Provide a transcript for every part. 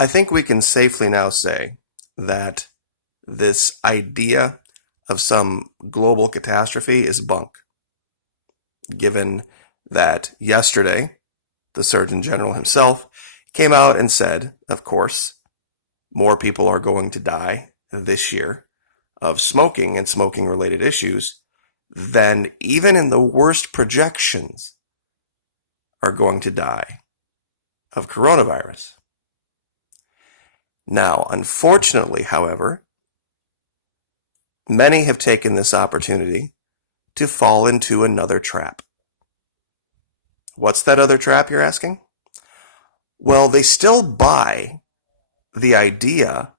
I think we can safely now say that this idea of some global catastrophe is bunk, given that yesterday the Surgeon General himself came out and said, of course, more people are going to die this year of smoking and smoking-related issues than even in the worst projections are going to die of coronavirus. Now, unfortunately, however, many have taken this opportunity to fall into another trap. What's that other trap, you're asking? Well, they still buy the idea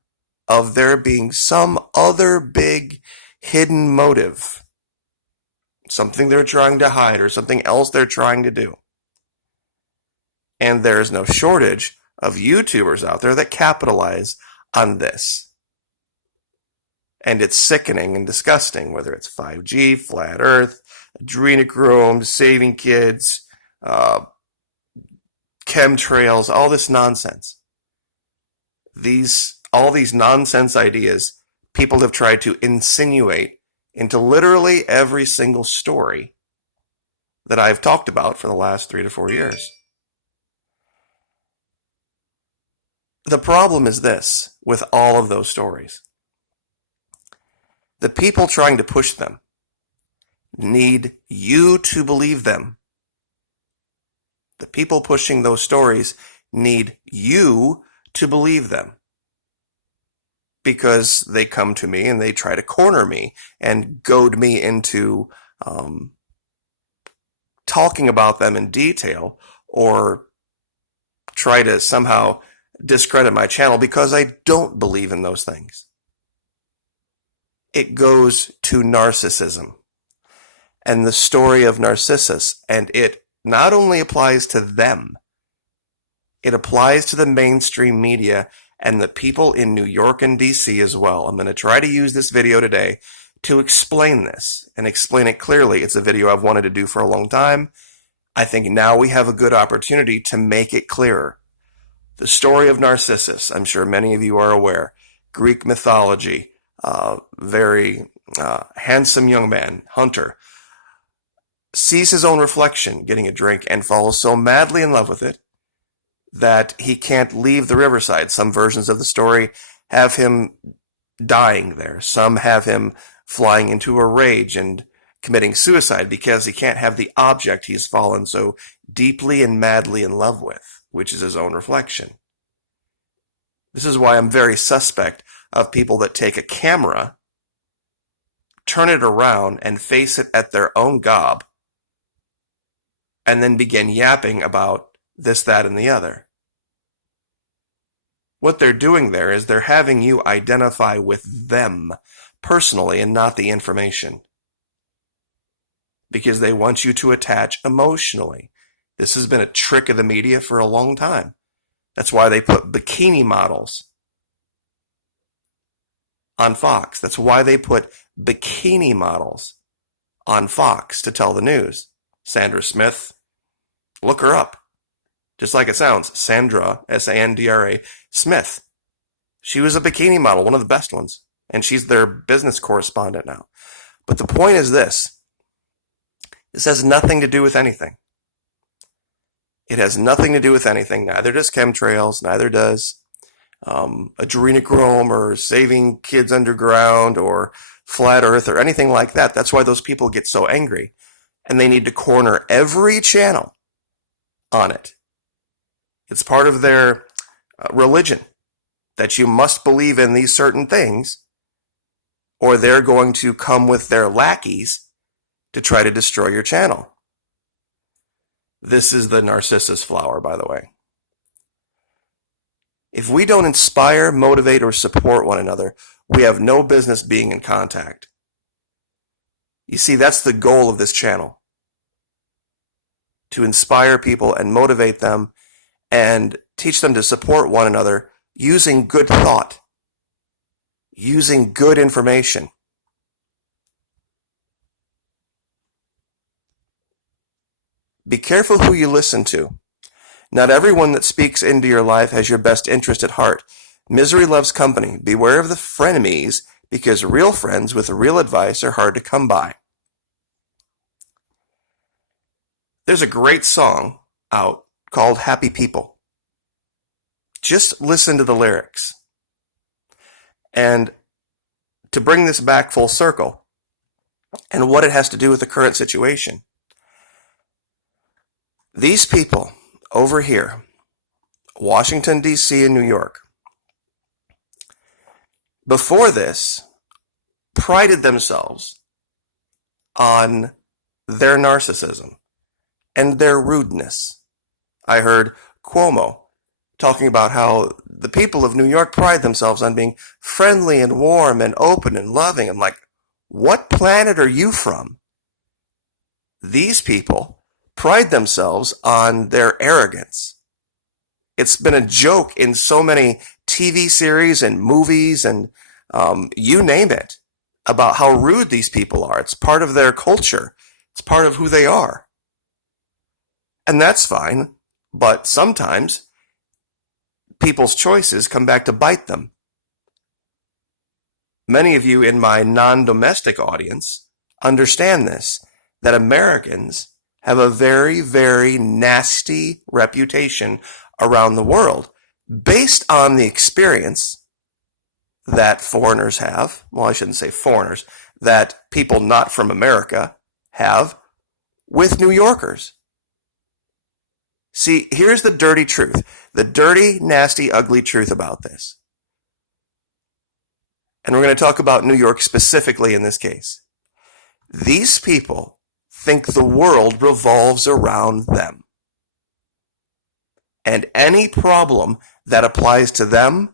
of there being some other big hidden motive, something they're trying to hide or something else they're trying to do. And there's no shortage of YouTubers out there that capitalize on this. And it's sickening and disgusting, whether it's 5G, flat earth, adrenochrome, saving kids, chemtrails, all this nonsense. All these nonsense ideas people have tried to insinuate into literally every single story that I've talked about for the last 3 to 4 years. The problem is this with all of those stories. The people trying to push them need you to believe them. The people pushing those stories need you to believe them. Because they come to me and they try to corner me and goad me into talking about them in detail or try to somehow discredit my channel because I don't believe in those things. It goes to narcissism and the story of Narcissus, and it not only applies to them, it applies to the mainstream media and the people in New York and DC as well. I'm going to try to use this video today to explain this and explain it clearly. It's a video I've wanted to do for a long time. I think now we have a good opportunity to make it clearer. The story of Narcissus, I'm sure many of you are aware, Greek mythology, very handsome young man, hunter, sees his own reflection getting a drink and falls so madly in love with it that he can't leave the riverside. Some versions of the story have him dying there. Some have him flying into a rage and committing suicide because he can't have the object he's fallen so deeply and madly in love with, which is his own reflection. This is why I'm very suspect of people that take a camera, turn it around, and face it at their own gob, and then begin yapping about this, that, and the other. What they're doing there is they're having you identify with them personally and not the information. Because they want you to attach emotionally. This has been a trick of the media for a long time. That's why they put bikini models on Fox. That's why they put bikini models on Fox to tell the news. Sandra Smith, look her up. Just like it sounds, Sandra, S-A-N-D-R-A, Smith. She was a bikini model, one of the best ones. And she's their business correspondent now. But the point is this. This has nothing to do with anything. It has nothing to do with anything. Neither does chemtrails, neither does adrenochrome or saving kids underground or flat earth or anything like that. That's why those people get so angry. And they need to corner every channel on it. It's part of their religion that you must believe in these certain things or they're going to come with their lackeys to try to destroy your channel. This is the Narcissus flower, by the way. If we don't inspire, motivate, or support one another, we have no business being in contact. You see, that's the goal of this channel. To inspire people and motivate them and teach them to support one another using good thought, using good information. Be careful who you listen to. Not everyone that speaks into your life has your best interest at heart. Misery loves company. Beware of the frenemies, because real friends with real advice are hard to come by. There's a great song out called Happy People. Just listen to the lyrics. And to bring this back full circle and what it has to do with the current situation, these people over here, Washington, D.C. and New York, before this, prided themselves on their narcissism and their rudeness. I heard Cuomo talking about how the people of New York pride themselves on being friendly and warm and open and loving. I'm like, what planet are you from? These people pride themselves on their arrogance. It's been a joke in so many TV series and movies and you name it, about how rude these people are. It's part of their culture. It's part of who they are. And that's fine, but sometimes people's choices come back to bite them. Many of you in my non-domestic audience understand this, that Americans have a very, very nasty reputation around the world based on the experience that foreigners have. Well, I shouldn't say foreigners, that people not from America have with New Yorkers. See, here's the dirty truth, the dirty, nasty, ugly truth about this. And we're going to talk about New York specifically in this case. These people think the world revolves around them. And any problem that applies to them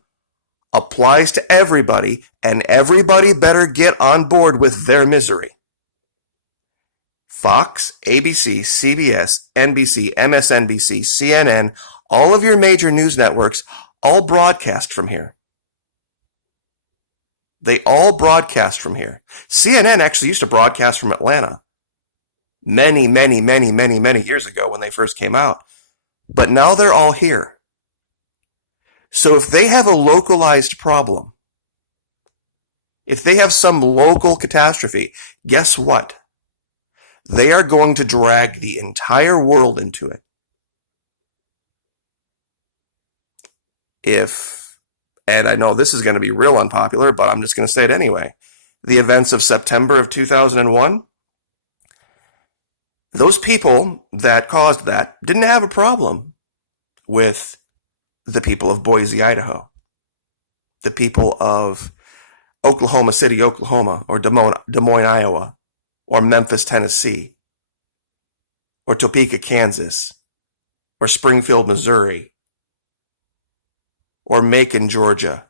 applies to everybody, and everybody better get on board with their misery. Fox, ABC, CBS, NBC, MSNBC, CNN, all of your major news networks all broadcast from here. They all broadcast from here. CNN actually used to broadcast from Atlanta many years ago when they first came out. But now they're all here. So if they have a localized problem, if they have some local catastrophe, guess what? They are going to drag the entire world into it. And I know this is going to be real unpopular, but I'm just going to say it anyway. The events of September of 2001, those people that caused that didn't have a problem with the people of Boise, Idaho, the people of Oklahoma City, Oklahoma, or Des Moines, Iowa, or Memphis, Tennessee, or Topeka, Kansas, or Springfield, Missouri, or Macon, Georgia,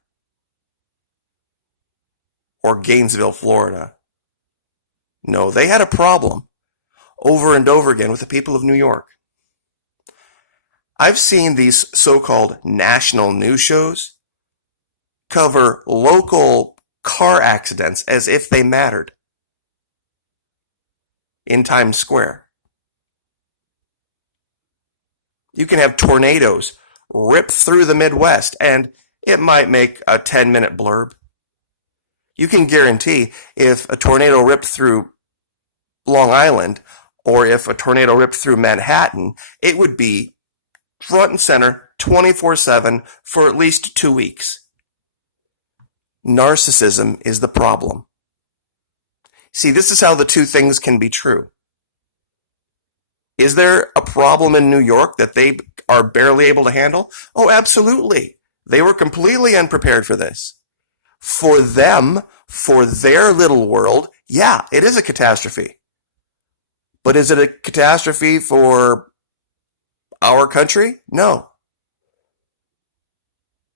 or Gainesville, Florida. No, they had a problem over and over again with the people of New York. I've seen these so-called national news shows cover local car accidents as if they mattered in Times Square. You can have tornadoes rip through the Midwest, and it might make a 10-minute blurb. You can guarantee if a tornado ripped through Long Island, or if a tornado ripped through Manhattan, it would be front and center 24/7 for at least 2 weeks. Narcissism is the problem. See, this is how the two things can be true. Is there a problem in New York that they are barely able to handle? Oh, absolutely. They were completely unprepared for this. For them, for their little world, yeah, it is a catastrophe. But is it a catastrophe for our country? No.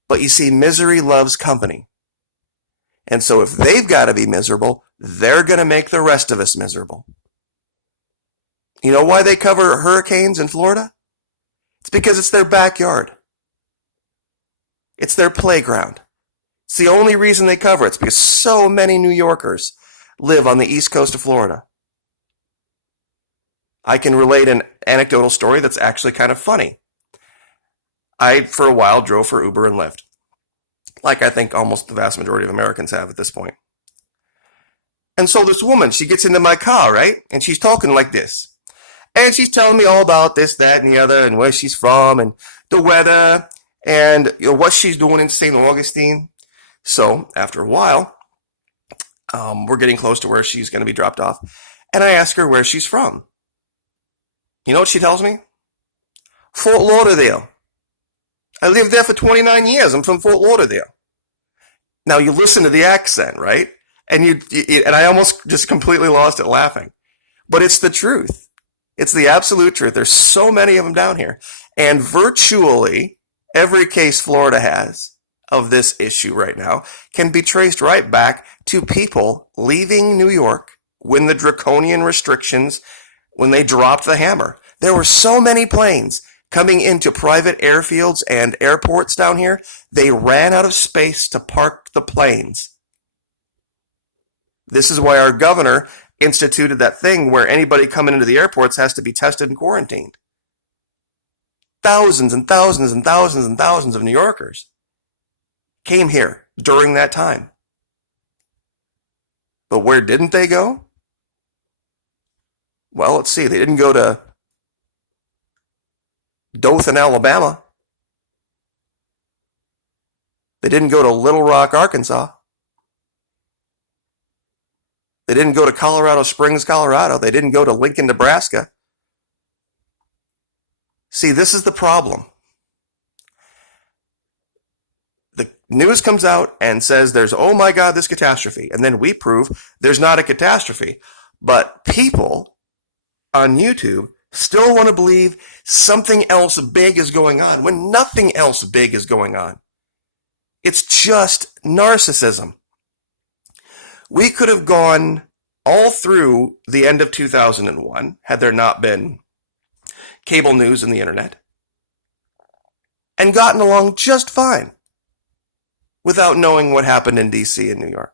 But you see, misery loves company. And so if they've got to be miserable, they're going to make the rest of us miserable. You know why they cover hurricanes in Florida? It's because it's their backyard. It's their playground. It's the only reason they cover it. It's because so many New Yorkers live on the east coast of Florida. I can relate an anecdotal story that's actually kind of funny. I, for a while, drove for Uber and Lyft, like I think almost the vast majority of Americans have at this point. And so this woman, she gets into my car, right? And she's talking like this. And she's telling me all about this, that, and the other, and where she's from, and the weather, and what she's doing in St. Augustine. So after a while, we're getting close to where she's going to be dropped off. And I ask her where she's from. You know what she tells me? Fort Lauderdale. I lived there for 29 years. I'm from Fort Lauderdale. Now you listen to the accent, right? And and I almost just completely lost it laughing. But it's the truth. It's the absolute truth. There's so many of them down here. And virtually every case Florida has of this issue right now can be traced right back to people leaving New York when the draconian restrictions, when they dropped the hammer. There were so many planes coming into private airfields and airports down here, they ran out of space to park the planes. This is why our governor instituted that thing where anybody coming into the airports has to be tested and quarantined. Thousands and thousands and thousands and thousands of New Yorkers came here during that time. But where didn't they go? Well, let's see. They didn't go to Dothan, Alabama. They didn't go to Little Rock, Arkansas. They didn't go to Colorado Springs, Colorado. They didn't go to Lincoln, Nebraska. See, this is the problem. The news comes out and says there's, oh my God, this catastrophe. And then we prove there's not a catastrophe. But people on YouTube still want to believe something else big is going on when nothing else big is going on. It's just narcissism. We could have gone all through the end of 2001 had there not been cable news and the internet and gotten along just fine without knowing what happened in DC and New York.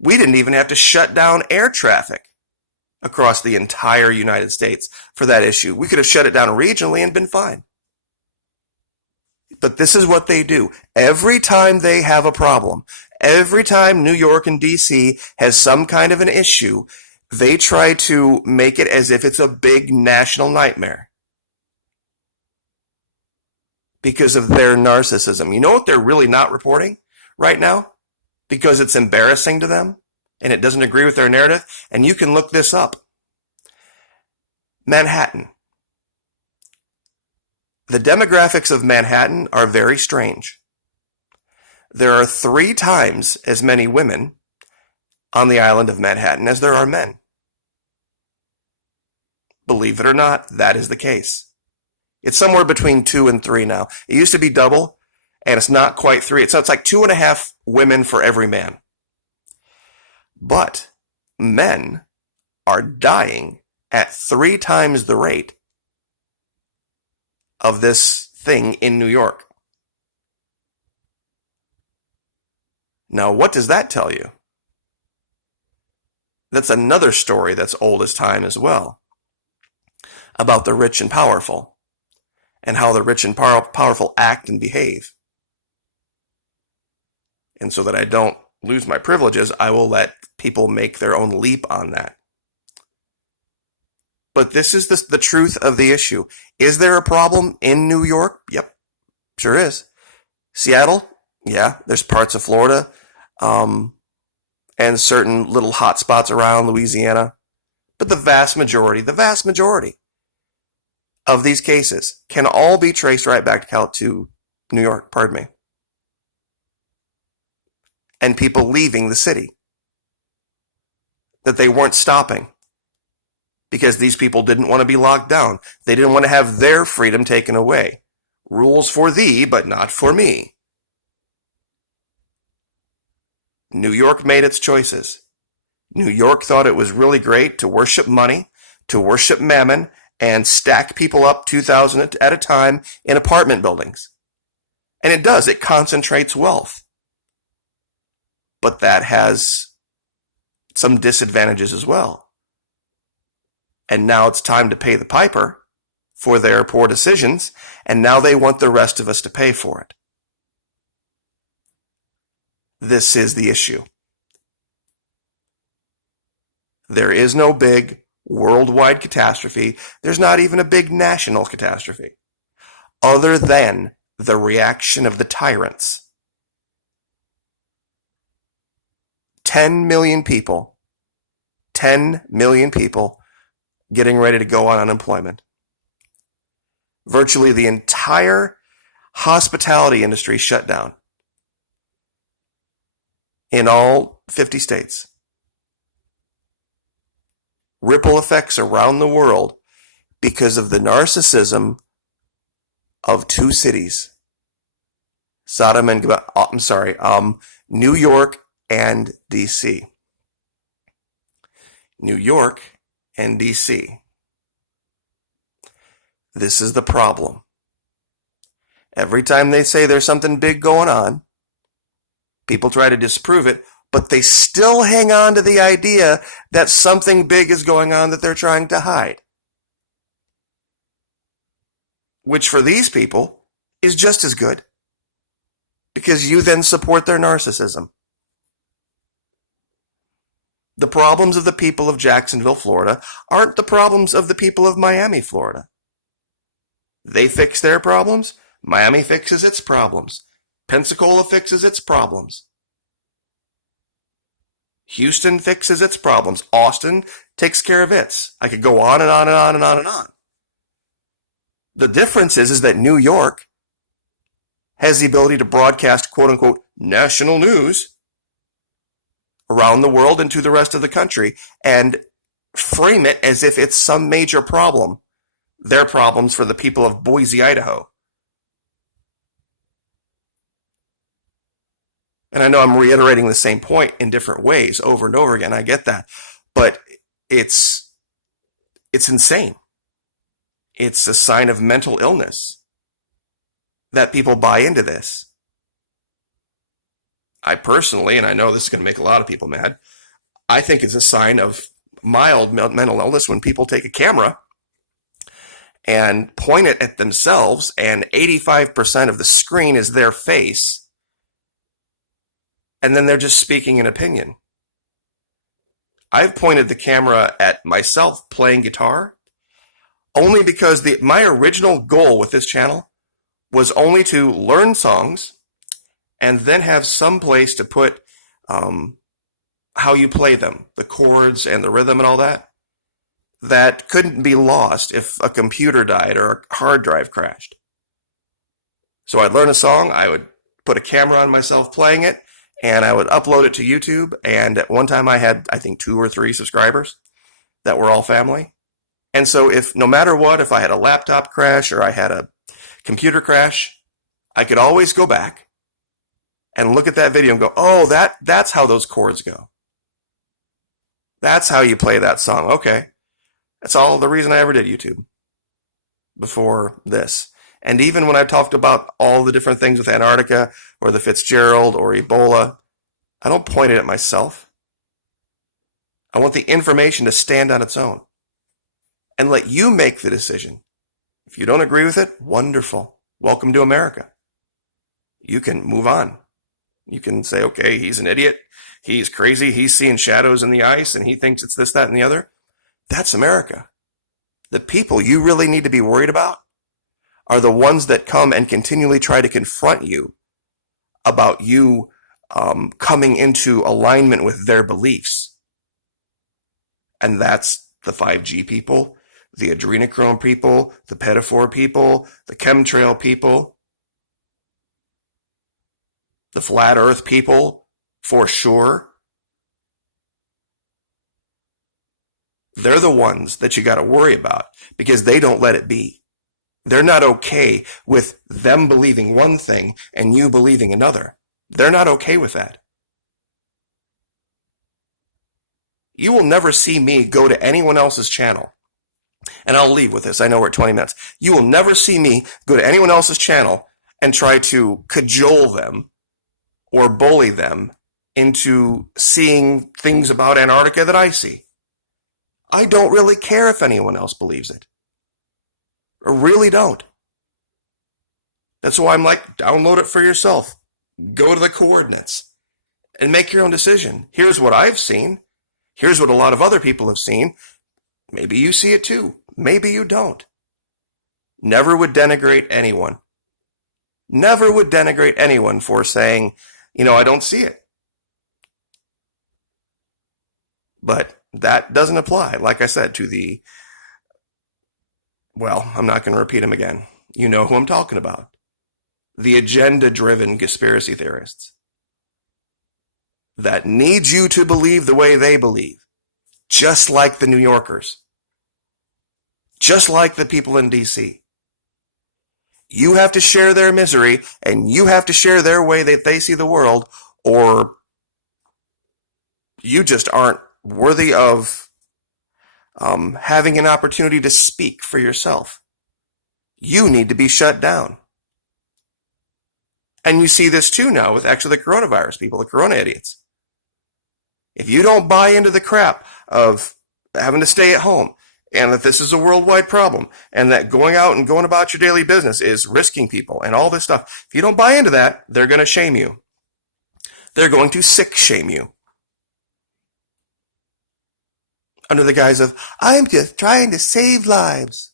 We didn't even have to shut down air traffic across the entire United States for that issue. We could have shut it down regionally and been fine. But this is what they do. Every time they have a problem, every time New York and DC has some kind of an issue, they try to make it as if it's a big national nightmare because of their narcissism. You know what they're really not reporting right now? Because it's embarrassing to them and it doesn't agree with their narrative. And you can look this up. Manhattan. The demographics of Manhattan are very strange. There are 3 times as many women on the island of Manhattan as there are men. Believe it or not, that is the case. It's somewhere between 2 and 3 now. It used to be double, and it's not quite 3. So it's like 2.5 women for every man. But men are dying at 3 times the rate of this thing in New York. Now, what does that tell you? That's another story that's old as time as well, about the rich and powerful, and how the rich and powerful act and behave. And so that I don't lose my privileges, I will let people make their own leap on that. But this is the truth of the issue. Is there a problem in New York? Yep, sure is. Seattle? Yeah, there's parts of Florida, and certain little hot spots around Louisiana. But the vast majority of these cases can all be traced right back to New York, pardon me. And people leaving the city. That they weren't stopping. Because these people didn't want to be locked down. They didn't want to have their freedom taken away. Rules for thee, but not for me. New York made its choices. New York thought it was really great to worship money, to worship mammon, and stack people up 2,000 at a time in apartment buildings. And it does. It concentrates wealth. But that has some disadvantages as well. And now it's time to pay the piper for their poor decisions, and now they want the rest of us to pay for it. This is the issue. There is no big worldwide catastrophe. There's not even a big national catastrophe, other than the reaction of the tyrants. 10 million people getting ready to go on unemployment. Virtually the entire hospitality industry shut down in all 50 states. Ripple effects around the world because of the narcissism of two cities. New York and DC. New York and DC. This is the problem. Every time they say there's something big going on, people try to disprove it, but they still hang on to the idea that something big is going on that they're trying to hide. Which for these people is just as good, because you then support their narcissism. The problems of the people of Jacksonville, Florida, aren't the problems of the people of Miami, Florida. They fix their problems. Miami fixes its problems. Pensacola fixes its problems. Houston fixes its problems. Austin takes care of its. I could go on and on and on and on and on. The difference is that New York has the ability to broadcast quote-unquote national news around the world and to the rest of the country and frame it as if it's some major problem. Their problems for the people of Boise, Idaho. And I know I'm reiterating the same point in different ways over and over again. I get that. But it's insane. It's a sign of mental illness that people buy into this. I personally, and I know this is going to make a lot of people mad, I think it's a sign of mild mental illness when people take a camera and point it at themselves, and 85% of the screen is their face, and then they're just speaking an opinion. I've pointed the camera at myself playing guitar only because my original goal with this channel was only to learn songs and then have some place to put how you play them, the chords and the rhythm and all that. That couldn't be lost if a computer died or a hard drive crashed. So I'd learn a song, I would put a camera on myself playing it, and I would upload it to YouTube. And at one time I had, I think, 2 or 3 subscribers that were all family. And so no matter what, if I had a laptop crash or I had a computer crash, I could always go back and look at that video and go, oh, that's how those chords go. That's how you play that song. Okay. That's all the reason I ever did YouTube before this. And even when I talked about all the different things with Antarctica or the Fitzgerald or Ebola, I don't point it at myself. I want the information to stand on its own and let you make the decision. If you don't agree with it, wonderful. Welcome to America. You can move on. You can say, okay, he's an idiot. He's crazy. He's seeing shadows in the ice and he thinks it's this, that, and the other. That's America. The people you really need to be worried about are the ones that come and continually try to confront you about you coming into alignment with their beliefs. And that's the 5G people, the adrenochrome people, the pedophore people, the chemtrail people, the flat earth people, for sure. They're the ones that you got to worry about because they don't let it be. They're not okay with them believing one thing and you believing another. They're not okay with that. You will never see me go to anyone else's channel. And I'll leave with this. I know we're at 20 minutes. You will never see me go to anyone else's channel and try to cajole them or bully them into seeing things about Antarctica that I see. I don't really care if anyone else believes it. I really don't. That's why I'm like, download it for yourself. Go to the coordinates and make your own decision. Here's what I've seen. Here's what a lot of other people have seen. Maybe you see it too. Maybe you don't. Never would denigrate anyone. Never would denigrate anyone for saying, I don't see it. But that doesn't apply, like I said, to I'm not going to repeat them again. You know who I'm talking about. The agenda-driven conspiracy theorists that need you to believe the way they believe, just like the New Yorkers, just like the people in D.C. You have to share their misery, and you have to share their way that they see the world, or you just aren't worthy of having an opportunity to speak for yourself. You need to be shut down. And you see this too now with actually the coronavirus people, the corona idiots. If you don't buy into the crap of having to stay at home, and that this is a worldwide problem, and that going out and going about your daily business is risking people and all this stuff, if you don't buy into that, they're going to shame you. They're going to sick shame you. Under the guise of, I'm just trying to save lives.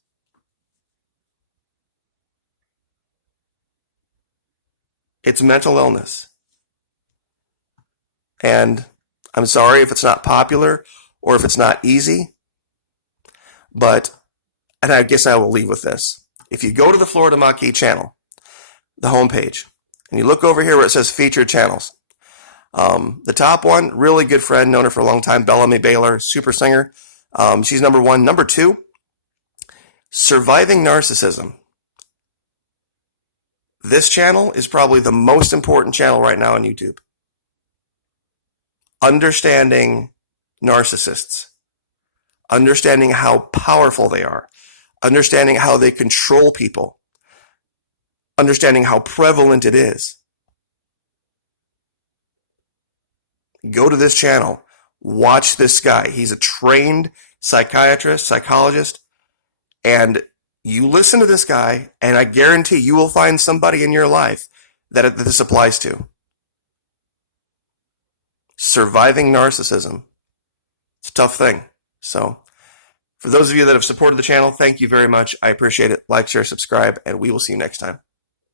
It's mental illness. And I'm sorry if it's not popular or if it's not easy, and I guess I will leave with this. If you go to the Florida Maquis channel, the homepage, and you look over here where it says featured channels, the top one, really good friend, known her for a long time, Bellamy Baylor, super singer. She's number one. Number two, Surviving Narcissism. This channel is probably the most important channel right now on YouTube. Understanding narcissists. Understanding how powerful they are. Understanding how they control people. Understanding how prevalent it is. Go to this channel. Watch this guy. He's a trained psychiatrist, psychologist, and you listen to this guy, and I guarantee you will find somebody in your life that this applies to. Surviving narcissism. It's a tough thing. So, for those of you that have supported the channel, thank you very much. I appreciate it. Like, share, subscribe, and we will see you next time.